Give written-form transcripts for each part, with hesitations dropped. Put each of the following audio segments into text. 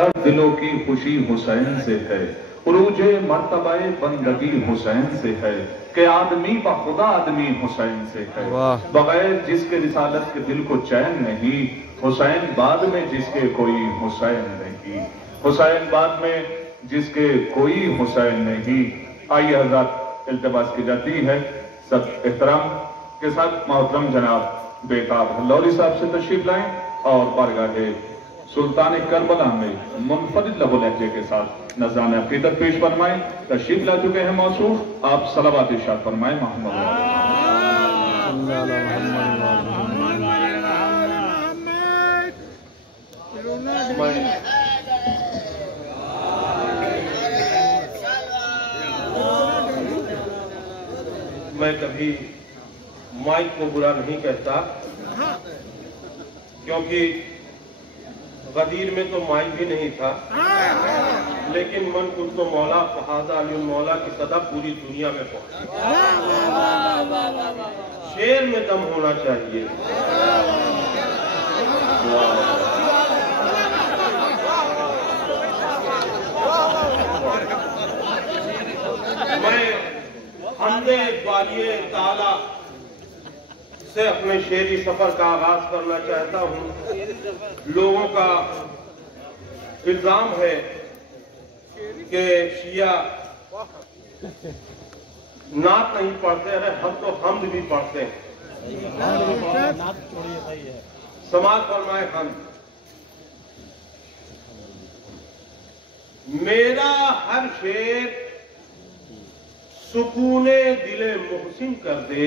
दिलों की खुशी हुसैन से है, उरूजे मर्तबाए बंदगी हुसैन से है, कि आदमी व खुदा आदमी हुसैन से है। बगैर जिसके रिसालत के दिल को चैन नहीं, हुसैन बाद में जिसके कोई हुसैन नहीं, हुसैन बाद में जिसके कोई हुसैन नहीं। आइए हज़रात, इल्तिमास की जाती है सब एहतराम के साथ मोहतरम जनाब बेताब लौरी साहब से तशरीफ लाएं और बारगाह सुल्तान करबला में मुनफरिद लहू लहजे के साथ नज़रान अक़ीदत पेश फरमाएं। तशरीफ ला चुके हैं मौसूफ, आप सलावत इरशाद फरमाएं। मैं कभी माइक को बुरा नहीं कहता, क्योंकि गदीर में तो माइक भी नहीं था, लेकिन मन कुछ तो मौला फहाजा अली मौला की सदा पूरी दुनिया में पहुंची। शेर में दम होना चाहिए। मैं हमदे बारिए ताला से अपने शेरी सफर का आगाज करना चाहता हूं। लोगों का इल्जाम है कि शिया नात नहीं पढ़ते हैं, हम तो हमद भी पढ़ते हैं। समाज फरमाए हम। मेरा हर शेर सुकूने दिले मुहसिन कर दे,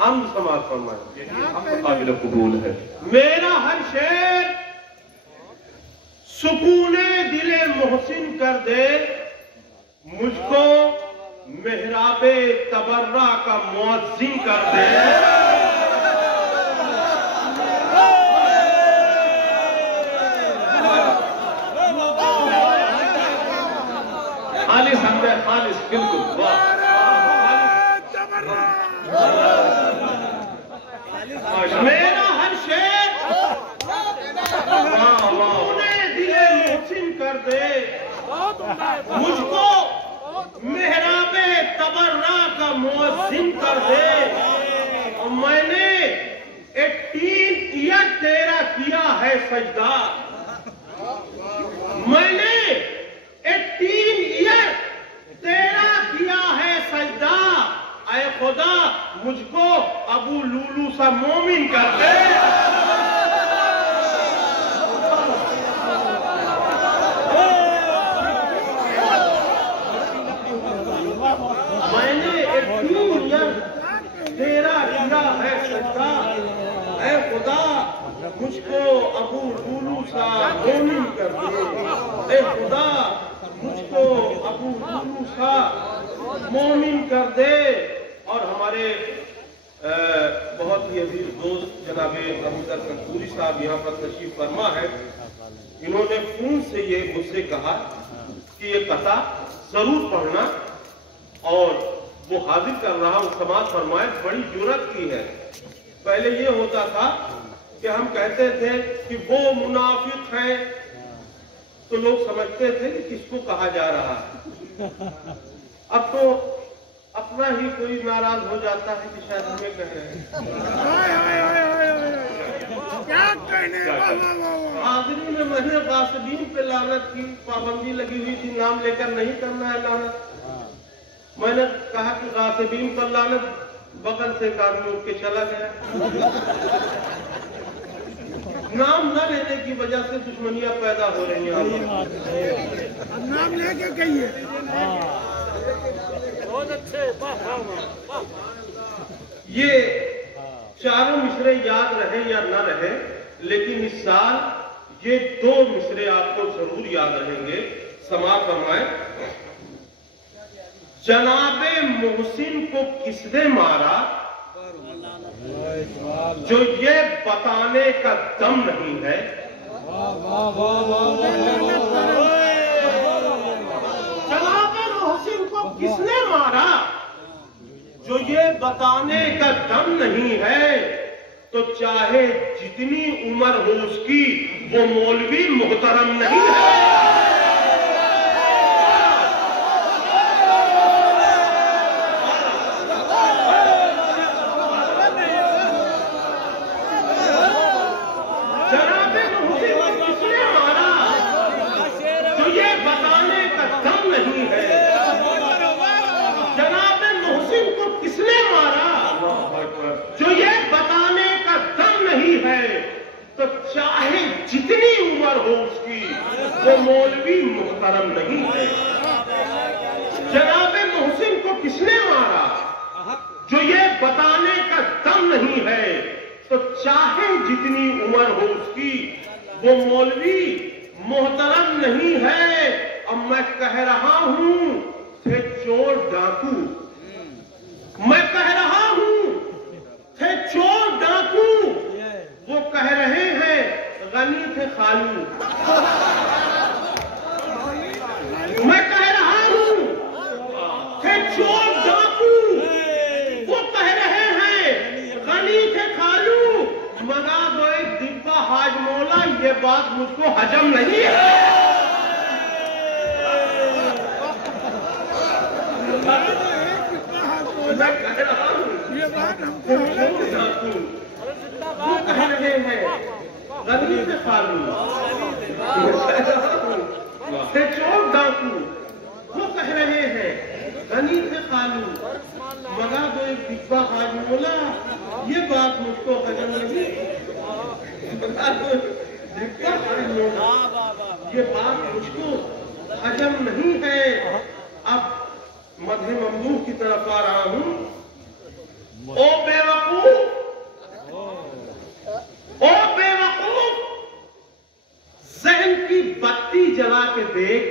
हम समाज फरमाए काबिल कबूल है। मेरा हर शेर सुकूने दिले मुहसिन कर दे, मुझको मेहराबे तबर्रा का मुअज्जिन कर दे। खालिस हमदे खालिस, बिल्कुल मेरा हर शेर दिले मुहसिन कर दे, मुझको मेहराबे तबर्रा का मुअज्जिन कर दे। और मैंने 18 ईयर तेरा किया है सजदा, मैंने 18 ईयर तेरा किया है सजदा। ऐ खुदा मुझको अबू लूलू सा मोमिन कर दे। मैंने 18 ईयर तेरा किया है सजदा, ऐ खुदा मुझको अबू लूलू सा मोमिन कर दे। ऐ खुदा मुझको अबू लूलू सा मोमिन कर दे। और हमारे बहुत ही अजीज दोस्त जनाबे अबूतर कंसूरी साहब यहाँ पर तशरीफ फरमा है। इन्होंने फोन से ये मुझसे कहा कि ये कथा जरूर पढ़ना, और वो हाजिर कर रहा हूँ। समाज फरमाए बड़ी जुर्रत की है। पहले ये होता था कि हम कहते थे कि वो मुनाफिक है, तो लोग समझते थे कि किसको कहा जा रहा है। अब तो अपना ही कोई नाराज हो जाता है कि शायद हमें कह रहे हैं। क्या कहने हाजिरी में मैंने गासिबीन पे लानत की पाबंदी लगी हुई थी, नाम लेकर नहीं करना है लानत। मैंने कहा कि गासिबीन पर लानत, बगल से एक आदमी उठ के चला गया। नाम न लेने की वजह से दुश्मनियां पैदा हो रही हैं। नाम लेके कहिए। बहुत अच्छे। ये चारों मिसरे याद रहे या न रहे, लेकिन इस साल ये 2 मिसरे आपको जरूर याद रहेंगे। समाज फरमाए, जनाबे मोहसिन को किसने मारा, जो ये बताने का दम नहीं है। जनाबे मोहसिन को किसने मारा, जो ये बताने का दम नहीं है। तो चाहे जितनी उम्र हो उसकी, वो मौलवी मुहतरम नहीं है। जनाबे मोहसिन को किसने मारा, जो ये बताने का दम नहीं है। जनाबे मोहसिन को किसने मारा, जो ये बताने का दम नहीं है। तो चाहे जितनी उम्र हो उसकी, वो मौलवी मुहतरम नहीं है। जनाबे मोहसिन को किसने मारा, जो ये बताने का दम नहीं है। तो चाहे जितनी उम्र हो उसकी, वो मौलवी मुहतरम नहीं है। अब मैं कह रहा हूं थे चोर डाकू, मैं कह रहा हूं थे चोर डाकू, वो कह रहे हैं गनी थे खालू। मैं कह रहा हूं थे चोर डाकू, वो कह रहे हैं गनी थे खालू। मगा दो एक डिब्बा हाजमोला, ये बात मुझको हजम नहीं है। मैं कह रहा हूं ये बात हमको वो कह रहे हैं गनी से खालू, चोर डाकू, वो कह रहे हैं गनी से खालू। मगा दो एक डिब्बा हाजमोला, ये बात मुझको हजम नहीं। मगा दो डिब्बा हाजमोला, ये बात मुझको हजम नहीं है। अब मध्य ममदूह की तरफ आ रहा हूं। ओ बेवकूफ, ओ बेवकूफ, जहन की बत्ती जला के देख।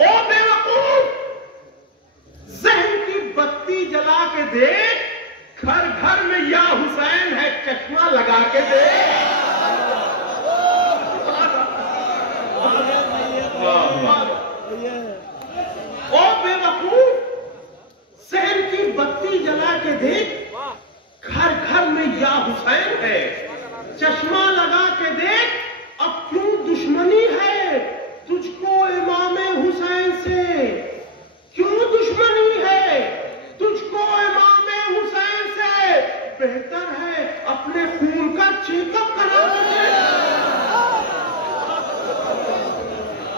ओ बेवकूफ, जहन की बत्ती जला के देख। घर घर में या हुसैन है, चश्मा लगा के देख। ओ बेवकूफ, शहर की बत्ती जला के देख। घर घर में या हुसैन है, चश्मा लगा के देख। अब क्यों दुश्मनी है तुझको इमामे हुसैन से, क्यों दुश्मनी है तुझको इमामे हुसैन से। बेहतर है अपने खून का चेकअप करा दे।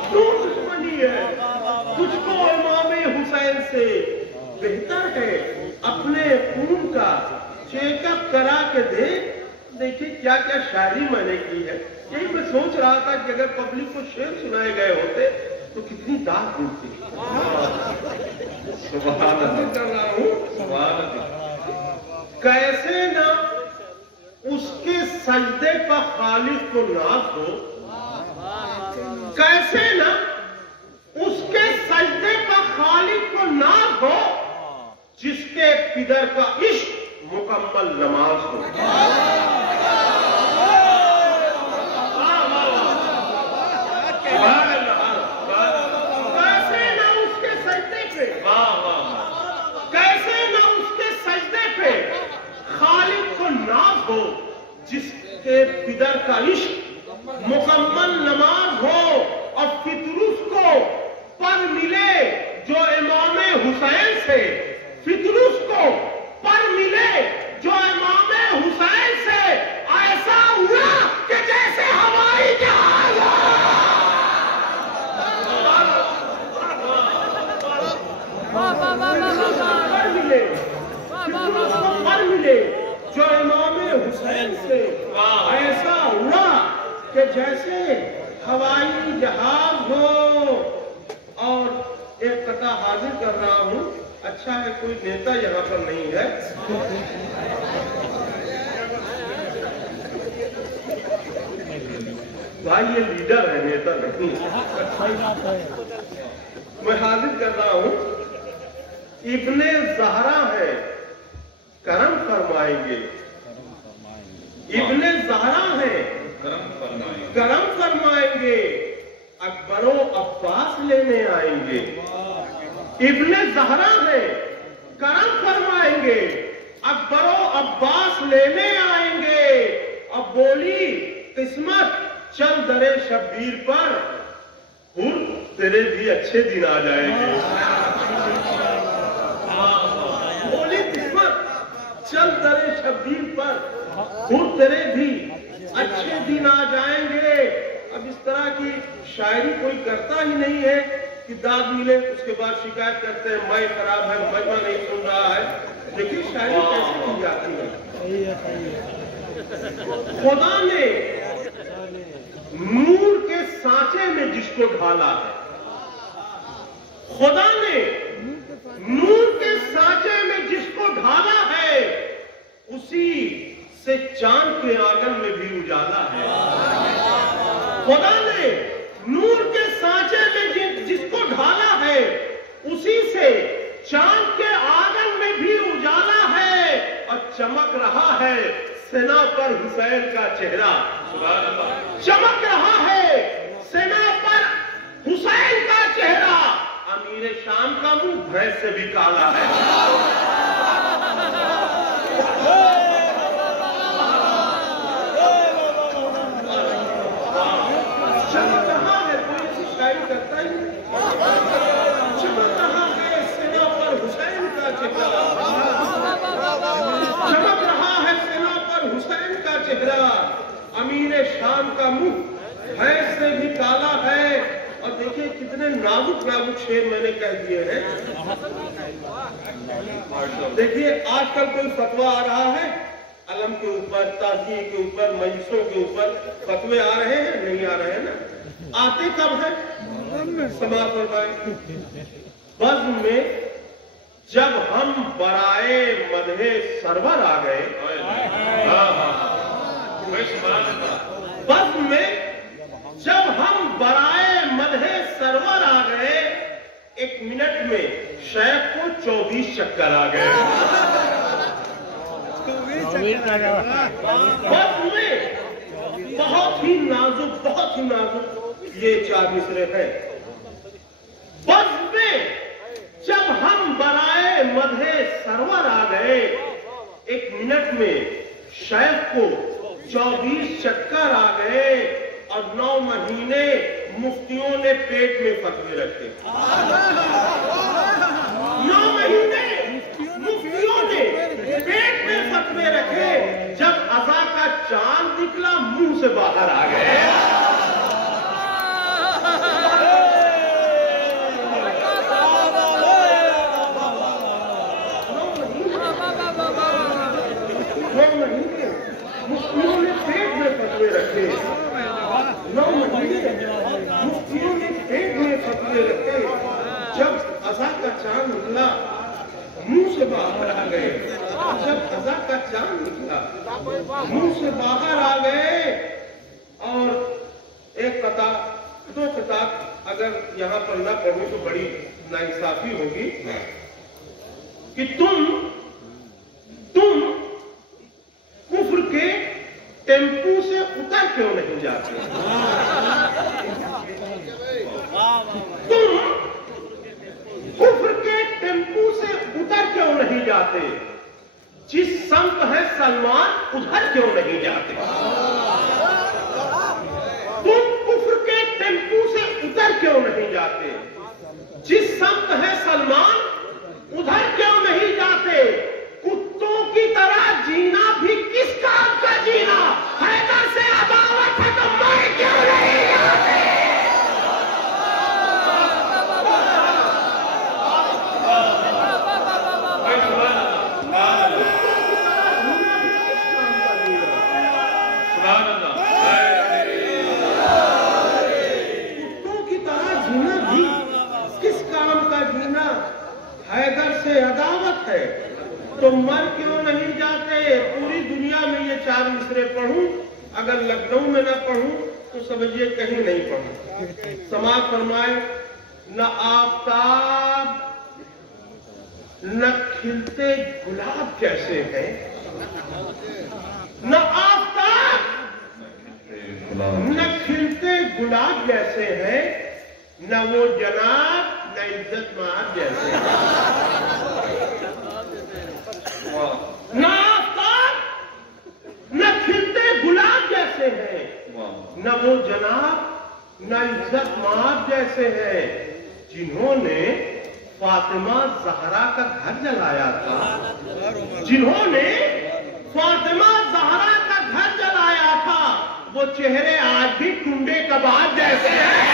क्यों दुश्मनी है तुझको इमामे हुसैन से। बेहतर है अपने खून का चेकअप करा के देख। देखिए क्या क्या शायरी मैंने की है। यही मैं सोच रहा था कि अगर पब्लिक को शेर सुनाए गए होते तो कितनी दाद मिलती। सुभान अल्लाह कर रहा हूं। सुभान अल्लाह। कैसे ना उसके सजदे पर खालिक को नाज हो, कैसे ना उसके सजदे पर खालिक को नाज हो, जिसके पिदर का इश्क मुकम्मल नमाज हो। कैसे ना उसके सजदे पे, कैसे ना उसके सजदे पे खालिक को नाज हो, जिसके पिदर का इश्क मुकम्मल नमाज हो। और फितरुस को पर मिले जो इमामे हुसैन से, फितरुस को पर मिले जो इमामे हुसैन से। ऐसा हुआ कि जैसे हवाई जहाज पर मिले, फितरुस को पर मिले जो इमामे हुसैन से। ऐसा हुआ कि जैसे हवाई जहाज हो। और एक कथा हाजिर कर रहा हूं। अच्छा है कोई नेता यहाँ पर नहीं है। भाई ये लीडर है, नेता नहीं। मैं हाजिर कर रहा हूं। इब्ने ज़हरा है, करम फरमाएंगे। इब्ने ज़हरा है, करम फरमाएंगे। अकबरो अब्बास लेने आएंगे। इब्ने ज़हरा है, करम फरमाएंगे। लेने आएंगे। अब बोली किस्मत चल दरे शब्बीर पर, हुर तेरे भी अच्छे दिन आ जाएंगे। बोली किस्मत चल दरे शब्बीर पर, हुर तेरे भी अच्छे दिन आ जाएंगे। अब इस तरह की शायरी कोई करता ही नहीं है कि दाद मिले उसके बाद शिकायत करते हैं मैं खराब है, मजमा नहीं सुन रहा है। देखिए शायरी कैसे की जाती है। खुदा ने नूर के सांचे में जिसको ढाला है, खुदा ने नूर के सांचे में जिसको ढाला है, उसी से चांद के आंगन में भी उजाला है। खुदा ने नूर के सांचे में जिसको ढाला है, उसी से चांद के आंगन में भी उजाला है। और चमक रहा है सेना पर हुसैन का चेहरा, चमक रहा है सेना पर हुसैन का चेहरा। अमीर शाम का मुंह भैंस से भी काला है। चमक रहा है, कोई ऐसी शायरी करता ही नहीं। चमक रहा है सेना पर हुसैन का चेहरा, चमक रहा है सेना पर हुसैन का चेहरा। अमीर शाम का मुंह भैंस से भी काला है। और देखिए कितने नाजुक नाजुक शेर मैंने कह दिए हैं। देखिए आजकल कोई फतवा आ रहा है, अलम के ऊपर, ताज़िए के ऊपर, मजलिसों के ऊपर फतवे आ रहे हैं, नहीं आ रहे हैं ना? आते कब है? समाज फरमाए बज़्म में जब हम बराए मदहे सरवर आ गए। बज़्म में जब हम बराए मदहे सरवर आ गए, 1 मिनट में शेख को 24 चक्कर आ गए। बज़्म में बहुत ही नाजुक ये 4 मिसरे हैं। बज़्म में जब हम बराए मदहे सरवर आ गए, 1 मिनट में शेख को 24 चक्कर आ गए। और 9 महीने मुफ्तियों ने पेट में फतवे रखे। 9 महीने मुफ्तियों ने पेट में फतवे रखे। जब अज़ा का चांद निकला मुंह से बाहर आ गए। 9 महीने मुफ्तियों ने पेट में फतवे रखे। 9 महीने मुफ्तियों ने पेट में फतवे रखे। जब अज़ा का चांद निकला मुंह से बाहर आ गए। जब अज़ा का चांद निकला मुंह से बाहर आ गए। और एक किताब 2 किताब अगर यहाँ पर न पढ़ूं तो बड़ी नाइंसाफी होगी कि तुम कुफ्र के टेम्पू से उतर क्यों नहीं जाते? तुम कुफ्र के टेम्पू से उतर क्यों नहीं जाते? जिस संत है सलमान उधर क्यों नहीं जाते? तुम कुफ्र के टेम्पू से उतर क्यों नहीं जाते? जिस संत है सलमान उधर क्यों नहीं जाते? कुत्तों की तरह जीना भी किस काम का जीना? हैदर से अदावत है तो मैं क्यों नहीं जाते? कुत्तों की तरह जीना भी किस काम का जीना? हैदर से अदावत है तो मर क्यों नहीं जाते? पूरी दुनिया में ये 4 मिसरे पढ़ूं, अगर लखनऊ में न पढ़ूं तो समझिए कहीं नहीं पढ़ूं। समाज फरमाए न आफताब न खिलते गुलाब जैसे हैं, न आफताब न खिलते गुलाब जैसे हैं, न वो जनाब न इज्जत मार जैसे हैं। न आफताब वो जनाब न इज्जत माब जैसे हैं जिन्होंने फातिमा ज़हरा का घर जलाया था, जिन्होंने फातिमा ज़हरा का घर जलाया था, वो चेहरे आज भी टुंडे कबाब जैसे हैं।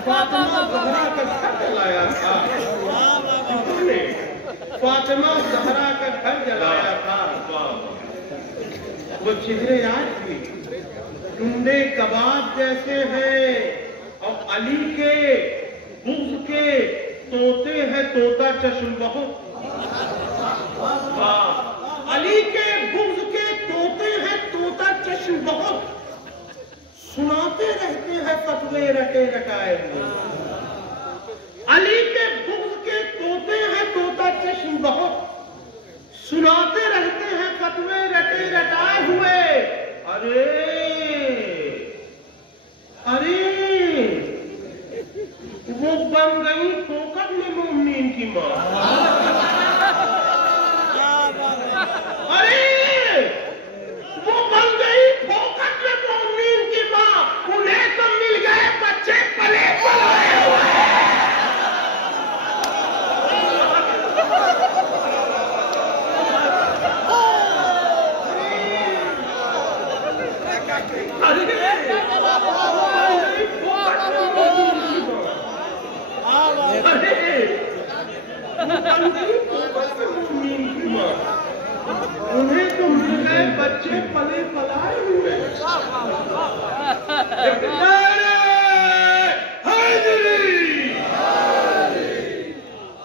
फातिमा ज़हरा का घर जलाया था, जिन्होंने फातिमा ज़हरा का घर जलाया था, वो चेहरे आज भी टुंडे कबाब जैसे हैं। और अली के बुग़्ज़ के तोते हैं तोता चश्म बहुत, अली के बुग़्ज़ के तोते हैं तोता चश्म बहुत, सुनाते रहते हैं फतवे रटे रटाए हुए। अली के बुग़्ज़ के तोते हैं तोता चश्म बहुत, सुनाते रहते हैं फतवे रटे रटाए हुए। अरे अरे वो बन गई फोकट में मोमिन की माँ। अरे वो बन गई फोकट में मोमिन की माँ, उन्हें तो मिल गए बच्चे पले पलाए हुए। उन्हें तो मिल गए बच्चे पले पलाए हुए।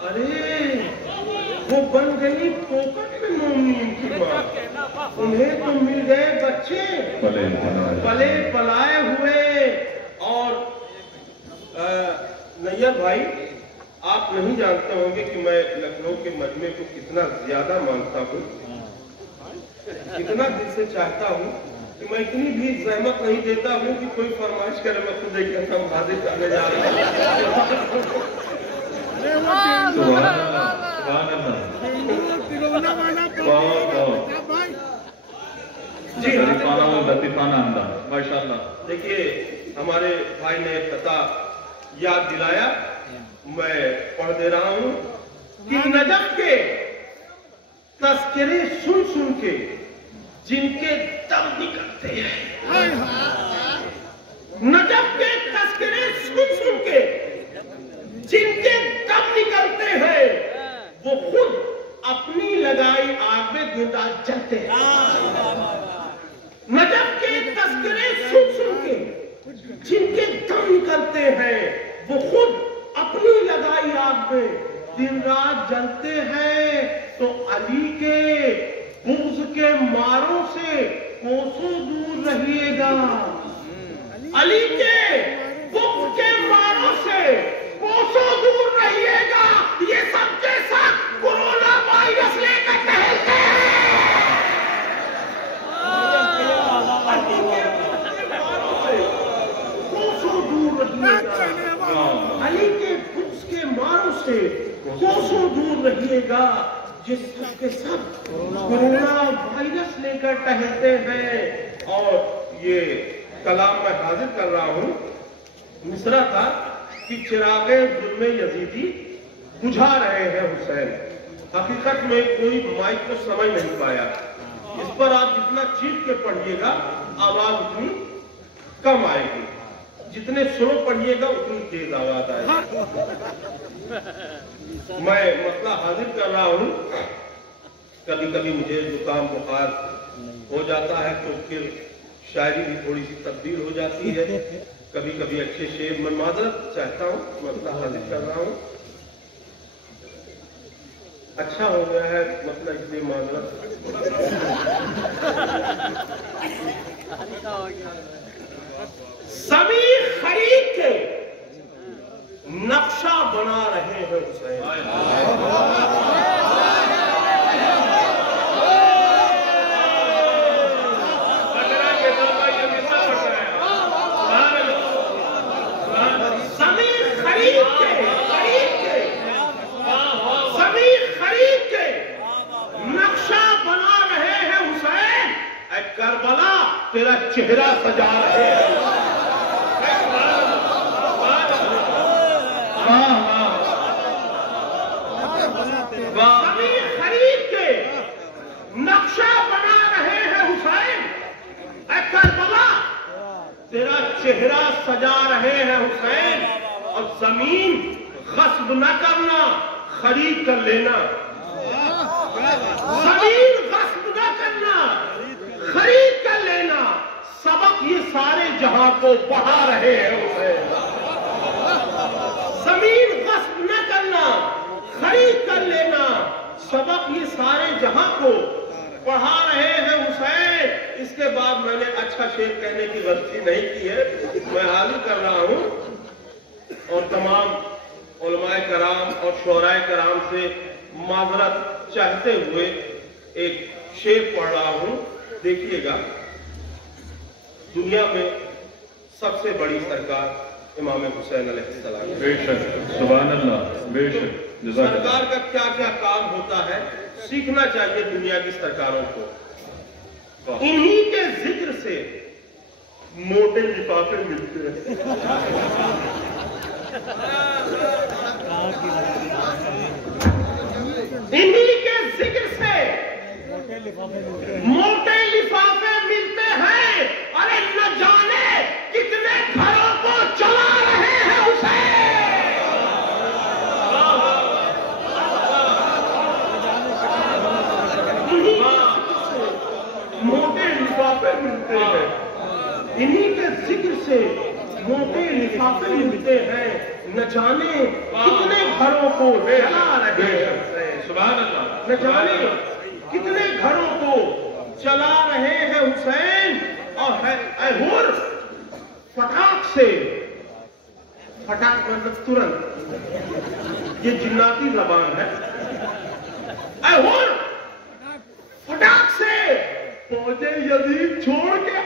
अरे वो बन गई पोपट में मोमिन की माँ, उन्हें तो मिल गए बच्चे पले पलाए हुए। और नैयर भाई, आप नहीं जानते होंगे कि मैं लखनऊ के मजमे को कितना ज्यादा मानता हूँ, कितना दिल से चाहता हूँ कि मैं इतनी भी जहमत नहीं देता हूँ कि कोई फरमाइश करे मैं खुद एक हम हाजिर करने जा रहे हैं। जी लतीफाना अंदाज माशाल्लाह। देखिए हमारे भाई ने पता याद दिलाया, मैं पढ़ दे रहा हूं कि नजफ के तस्करे सुन सुन के जिनके दम निकलते हैं, नजफ के तस्करे सुन सुन के जिनके दम निकलते हैं, वो खुद अपनी लगाई आग में दिन रात जलते हैं। नजफ के तस्करे सुन सुन के जिनके दम निकलते हैं, वो खुद अपनी लगाई आग में दिन रात जलते हैं। तो अली के बुग़्ज़ के मारों से कोसों दूर रहिएगा, अली के बुग़्ज़ के मारों से कोसों दूर रहिएगा। ये सबके साथ कोरोना वायरस लेकर टहलते हैं। अली के बुग़्ज़ के मारों से कोसों दूर रहिएगा, अली के बुग़्ज़ के मारों से कोसों दूर रहिएगा। जिस सबके सब कोरोना वायरस लेकर टहलते हैं। और ये कलाम मैं हाजिर कर रहा हूँ, मिसरा था कि चिरागे जुल्मे यजीदी बुझा रहे हैं हुसैन। हकीकत में कोई माइक को समझ नहीं पाया। इस पर आप जितना चीख के पढ़िएगा आवाज उतनी कम आएगी, जितने स्लो पढ़िएगा उतनी तेज आवाज आएगी। मैं मसला हाजिर कर रहा हूँ। कभी कभी मुझे जुकाम बुखार हो जाता है तो फिर शायरी भी थोड़ी सी तब्दील हो जाती है। कभी कभी अच्छे शेर मैं माजरत चाहता हूँ, मसला हाजिर कर रहा हूँ। अच्छा हो गया है मसला, इसलिए माजरत। सभी खरीद के नक्शा बना रहे हैं हुसैन। सभी खरीद के चेहरा सजा रहे हैं। जमीन खरीद के नक्शा बना रहे हैं हुसैन। ऐ करबला तेरा चेहरा सजा रहे हैं हुसैन। और जमीन गस्ब न करना, खरीद कर लेना। जमीन गस्ब न करना, खरीद कर लेना। सबक ये सारे जहां को पढ़ा रहे हैं हुसैन। जमीन गस्ब न करना, खरीद कर लेना। सबक ये सारे जहां को पढ़ा रहे हैं हुसैन। इसके बाद मैंने अच्छा शेर कहने की गलती नहीं की है, मैं हाजिर कर रहा हूं और तमाम उलमाए कराम और शोराए कराम से माजरत चाहते हुए एक शेर पढ़ रहा हूं। देखिएगा, दुनिया में सबसे बड़ी सरकार इमाम हुसैन अलैहिस्सलाम। बेशक, सुभान अल्लाह, बेशक। सरकार का क्या क्या काम होता है सीखना चाहिए दुनिया की सरकारों को। इन्हीं के जिक्र से मोटे लिफाफे मिलते हैं। इन्हीं के जिक्र से मोटे लिफाफे मिलते हैं। अरे न जाने कितने घरों को चला रहे हैं हुसैन। मोटे लिफाफे मिलते हैं, इन्हीं के जिक्र से मोटे लिफाफे मिलते हैं। न जाने कितने घरों को चला रहे हैं, सुभान अल्लाह, न जाने कितने घरों को चला रहे हैं हुसैन। और हुर फटाक से, फटाक मतलब तुरंत, ये जिन्नाती जबान है। हुर फटाक से पहुंचे यजीद छोड़ के।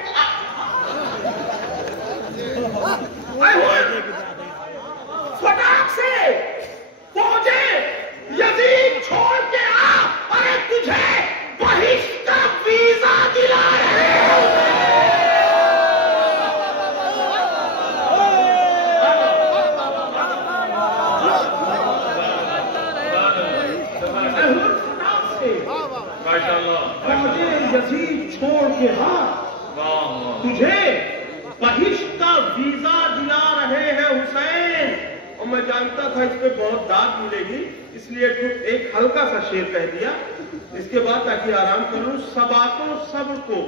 फटाक से पहुंचे यजीद छोड़ के आ। अरे तुझे बहिश्त का वीजा दिला रहे हैं। यजीद छोड़ के हाथ तुझे बहिश्त का वीजा दिला रहे हैं हुसैन। और मैं जानता था इस पे बहुत दाद मिलेगी, इसलिए एक हल्का सा शेर कह दिया। इसके बाद ताकि आराम कर लूं। सबाको सब्र को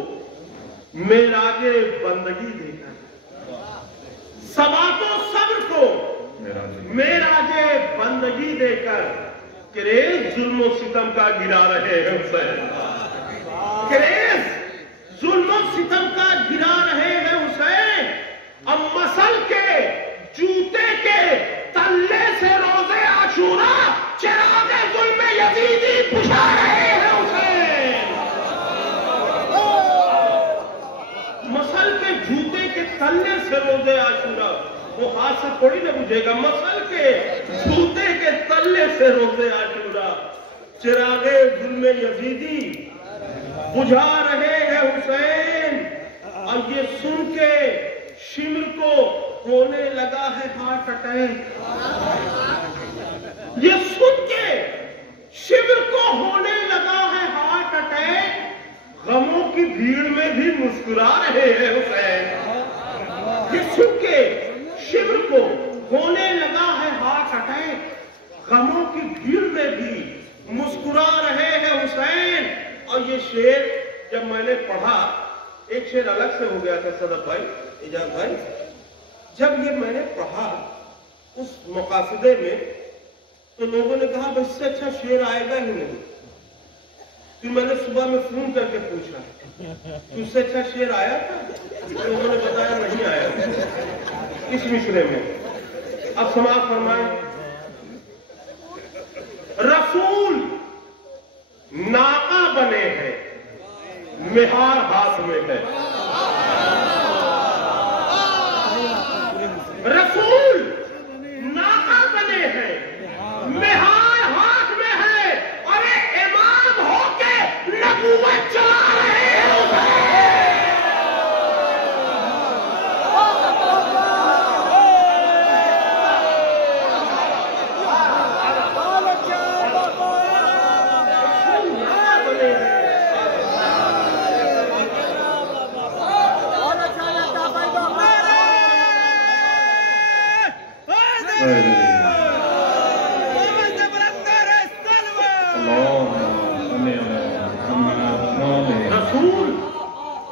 मेराजे बंदगी देकर, सबाको सब्र को मेराजे बंदगी देकर क्रेज जुल्म सितम का गिरा रहे हैं हुसैन। क्रेज जुल्म सितम का गिरा रहे हैं हुसैन। अब मसल के जूते के तल्ले से रोजे आशूरा चिरागे जुल्म यजीदी बुझा रहे हैं हुसैन। मसल के जूते के तल्ले से रोजे आशूरा, वो हाथ से थोड़ी ना बुझेगा। मसल के जूते के तल्ले से रोजे आशूरा चिरागे जुल्म यजीदी बुझा रहे हैं हुसैन। और ये सुन के शिमर को होने लगा है हार्ट अटैक। ये सुन के शिमर को होने लगा है हार्ट अटैक। गमों की भीड़ में भी मुस्कुरा रहे हैं हुसैन। ये सुन के शिमर को होने लगा है हार्ट अटैक। गमों की भीड़ में भी मुस्कुरा रहे हैं हुसैन। और ये शेर जब मैंने पढ़ा, एक शेर अलग से हो गया था सदफ भाई, इजाज भाई। जब ये मैंने पढ़ा उस मुकासदे में, तो लोगों ने कहा बस इससे अच्छा शेर आएगा ही नहीं। फिर मैंने सुबह में फोन करके पूछा उससे अच्छा शेर आया था? लोगों ने बताया नहीं आया इस मिसरे में। अब समाप्त फरमाए। रसूल नाका बने हैं, मिहार हाथ में है। रसूल नाका बने हैं, मिहार हाथ में है। अरे इमाम होके नबूवत चला रहे हैं।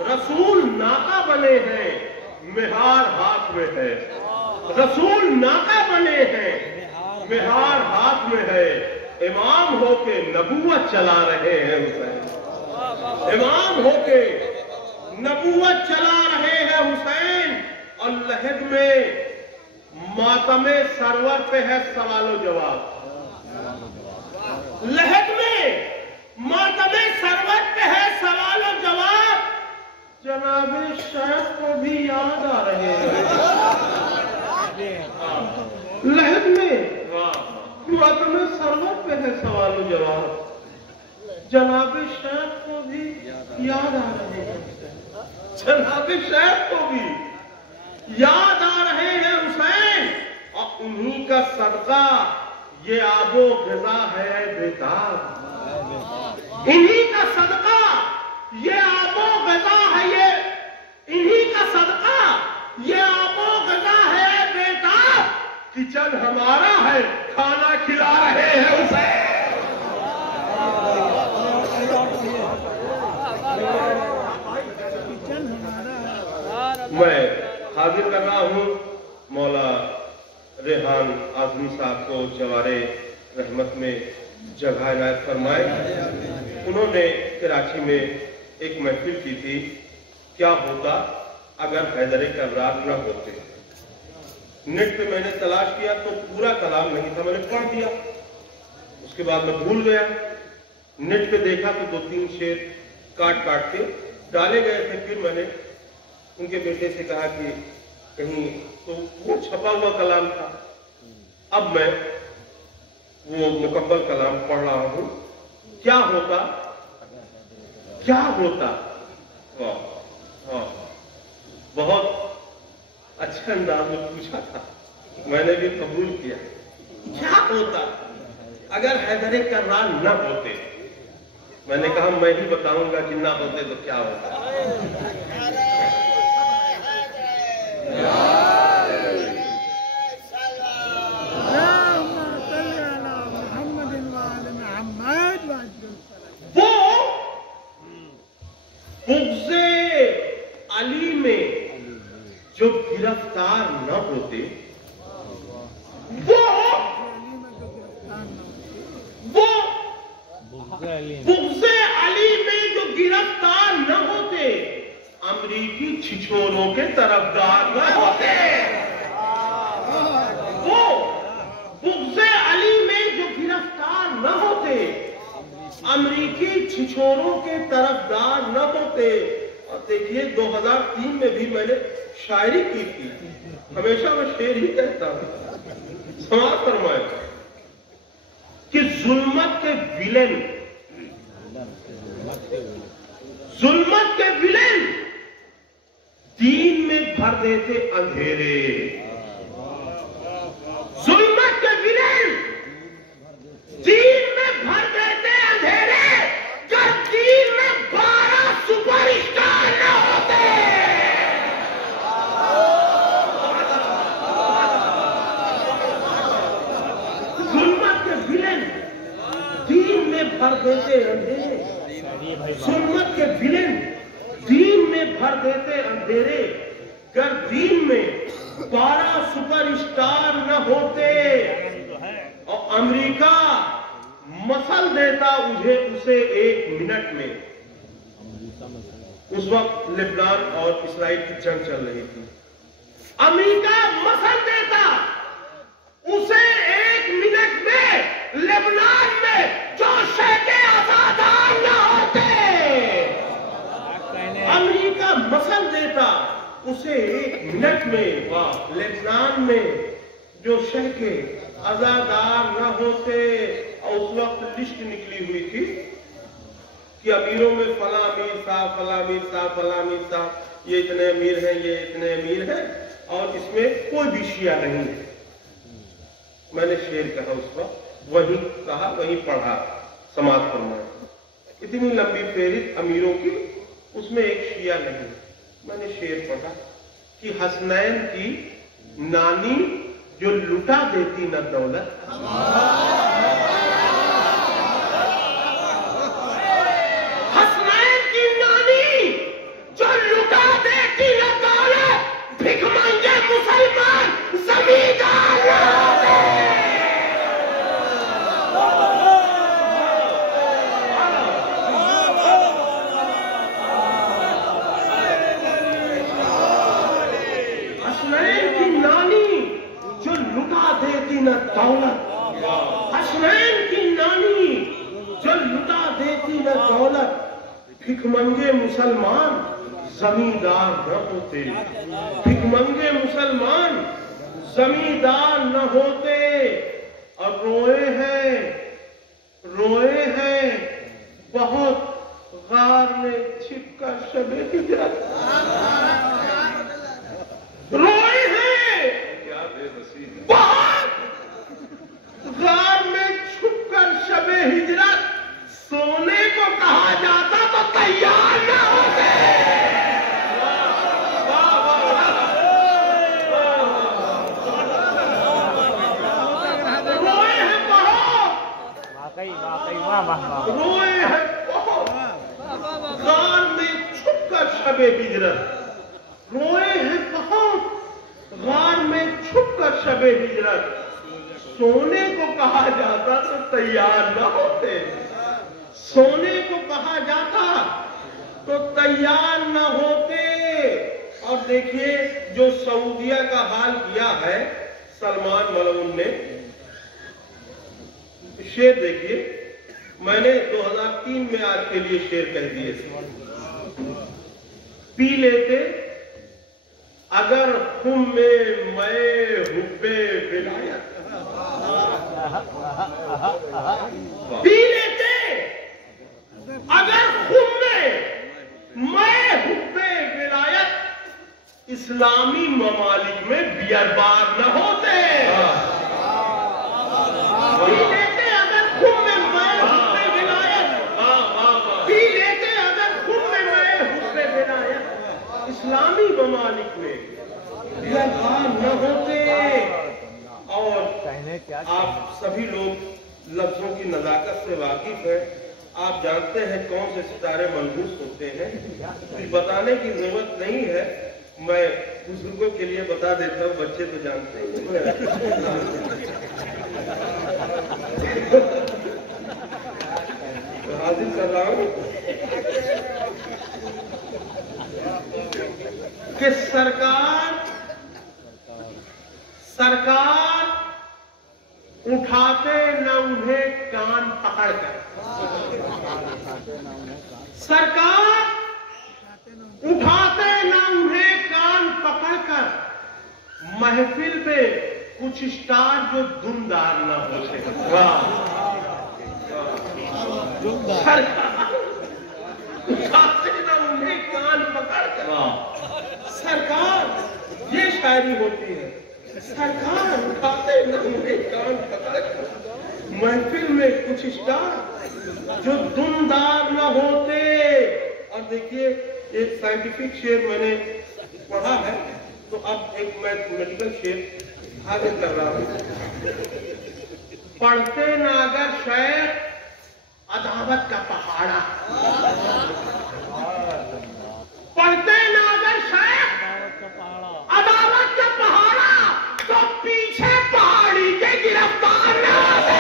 रसूल नाका बने हैं, मेहार हाथ में है। रसूल नाका बने हैं, मेहार हाथ में है। इमाम होके नबूवत चला रहे हैं हुसैन। इमाम होके नबूवत चला रहे हैं हुसैन। और लहद में मातमे सरवर पे है सवालो जवाब। लहद में मातमे सरवर पे है सवालो जवाब। जनाबे शेख को भी याद आ रहे हैं। लहद में मातमे सरवर पे है सवालो जवाब। जनाबे शेख को भी याद आ रहे हैं। जनाबे शेख को भी याद आ रहे हैं हुसैन। और उन्हीं का सदका ये आबो ग़िज़ा है बेताब। इन्हीं का सदका ये आबो ग़िज़ा है, ये इन्हीं का सदका ये आबो ग़िज़ा है बेताब। किचन हमारा है, खाना खिला रहे हैं हुसैन। मैं हाजिर कर रहा हूँ मौला रेहान आज़मी साहब को जवारे रहमत में जगह इनायत फरमाए। उन्होंने कराची में एक महफिल की थी, क्या होता अगर हैदर कर्रार न होते। नेट पे मैंने तलाश किया तो पूरा कलाम नहीं था, मैंने पढ़ दिया, उसके बाद मैं भूल गया। नेट पे देखा तो 2-3 शेर काट काट के डाले गए थे। फिर मैंने उनके बेटे से कहा कि कहीं तो वो छपा हुआ कलाम था। अब मैं वो मुकम्मल कलाम पढ़ रहा हूं। क्या होता, क्या होता। बहुत अच्छा अंदाज में पूछा था, मैंने भी कबूल किया। क्या होता अगर हैदर कर्रार न होते। मैंने कहा मैं ही बताऊंगा कि ना होते तो क्या होता। वो बुग़्ज़े अली में जो गिरफ्तार न होते, वो बुग़्ज़े अली में जो गिरफ्तार न होते, अमरीकी छिछोरों के तरफदार न होते। वो बुग़्ज़े अली में जो गिरफ्तार न होते, अमरीकी छिछोरों के तरफदार न होते। और देखिए 2003 में भी मैंने शायरी की थी। हमेशा मैं शेर ही कहता हूं। समाज फरमाए कि जुल्मत के विलेन, जुल्मत के विलेन दीन में भर देते अंधेरे। जुल्मत के विलेन दीन में भर देते अंधेरे। जब दीन में 12 सुपरस्टार न होते। जुल्मत के विलेन दीन में भर देते अंधेरे। जुल्मत के विलेन दीन में भर देते अंधेरे। गर दीन में 12 सुपरस्टार न होते। और अमेरिका मसल देता उसे 1 मिनट में। उस वक्त लेबनान और इस्राइल की जंग चल रही थी। अमेरिका मसल देता उसे 1 मिनट में लेबनान में जो शेखे आजादार न होते। अमेरिका मसल देता उसे 1 मिनट में लेबनान में जो शेखे आजादार न होते। और उस वक्त लिस्ट निकली हुई थी कि अमीरों में फला अमीर साहब, फला अमीर साहब, फला अमीर साहब, ये इतने अमीर हैं, ये इतने अमीर हैं, और इसमें कोई भी शिया नहीं है। मैंने शेर कहा उस वक्त, वही कहा वही पढ़ा, समाज फरमाया। इतनी लंबी फेरिस्त अमीरों की, उसमें एक शिया नहीं। मैंने शेर पढ़ा कि हसनैन की नानी जो लुटा देती न दौलत। हसनैन की नानी जो लुटा देती न दौलत, भिखमंगे मुसलमान जमींदार न होते। हसनैन की नानी जो लुटा देती न दौलत, हसनैन की नानी जो लुटा देती न दौलत, भिखमंगे मुसलमान जमींदार न होते। भिखमंगे मुसलमान जमींदार न होते। और रोए हैं बहुत गार में छिपकर शबे हिजरत। रोए हैं क्या बेबसी है। बहुत गार में छुपकर शबे हिजरत। सोने को कहा जाता तो तैयार न होते। रोए हैं बहुत, रोए हैं बहुत गार में छुपकर शबे हिजरत। रोए हैं बहुत गार में छुपकर शबे हिजरत। सोने को कहा जाता तो तैयार न होते। सोने को कहा जाता तो तैयार न होते। और देखिए जो सऊदिया का हाल किया है सलमान मलऊन ने, शेर देखिए, मैंने 2003 में आज के लिए शेर कह दिए थे। पी लेते अगर खुम में मैं हुब्बे विलायत, पी लेते अगर खुम में मैं हुब्बे विलायत, इस्लामी ममालिक में बियर बार न होते। पी लेते अगर खुम में मैं हुब्बे विलायत, पी लेते अगर खुम में मैं हुब्बे विलायत, इस्लामी ममालिक में बियर बार न होते। और आप सभी लोग लफ्जों की नजाकत से वाकिफ है। आप जानते हैं कौन से सितारे मनहूस होते हैं, कुछ बताने की जरूरत नहीं है। मैं बुजुर्गों के लिए बता देता हूँ, बच्चे तो जानते हैं। हाजिर कर रहा हूँ कि सरकार उठाते न उन्हें कान पकड़कर, सरकार उठाते न उन्हें कान पकड़कर, महफिल में कुछ स्टार जो दुमदार न होते। सरकार उठाते न उन्हें कान पकड़कर, सरकार ये शायरी होती है। सरकार उठाते न उन्हें कान पकड़कर, महफिल में कुछ स्टार जो दुमदार न होते। और देखिए एक साइंटिफिक शेर मैंने पढ़ा है, तो अब एक मैथमेटिकल शेर आगे कर रहा हूं। पढ़ते न अगर शेर अदावत का पहाड़ा, पढ़ते न अगर शेर अदावत का पहाड़ा, तो पीछे पहाड़ी के गिरफ्तार न होते।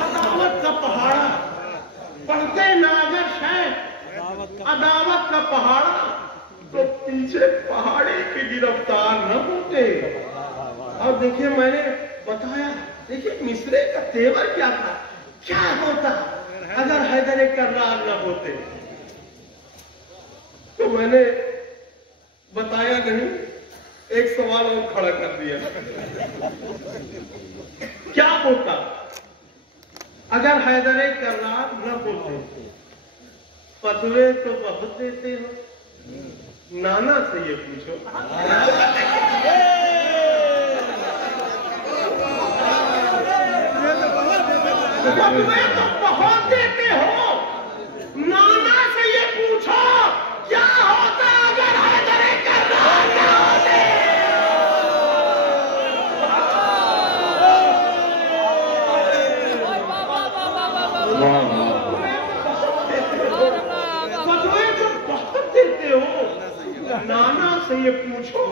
अदावत का पहाड़ा, पढ़ते न अगर शेर अदावत का पहाड़ा, तो पीछे पहाड़ी के गिरफ्तार न होते। और देखिए मैंने बताया, देखिए मिसरे का तेवर क्या था, क्या होता अगर हैदर कर्रार न होते। तो मैंने बताया नहीं, एक सवाल और खड़ा कर दिया, क्या होता अगर हैदर कर्रार न होते। फतवे तो बहुत देते हो, नाना से ये पूछो। फतवे तो बहुत देते हो, नाना से ये नाना से ये पूछो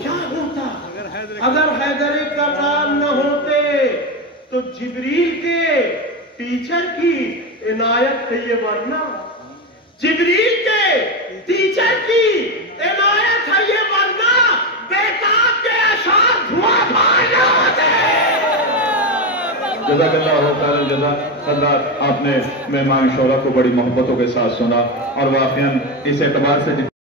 क्या होता अगर हैदरी कररार न होते तो जिब्रील के टीचर की इनायत है ये वरना जिब्रील के टीचर की इनायत है ये वरना बेताब के अशार धुआं भार होते। जज़ाकल्लाहु खैरल जज़ा। हज़रात, आपने मेहमान शोरा को बड़ी मोहब्बतों के साथ सुना और वाक़ईन इस एतबार से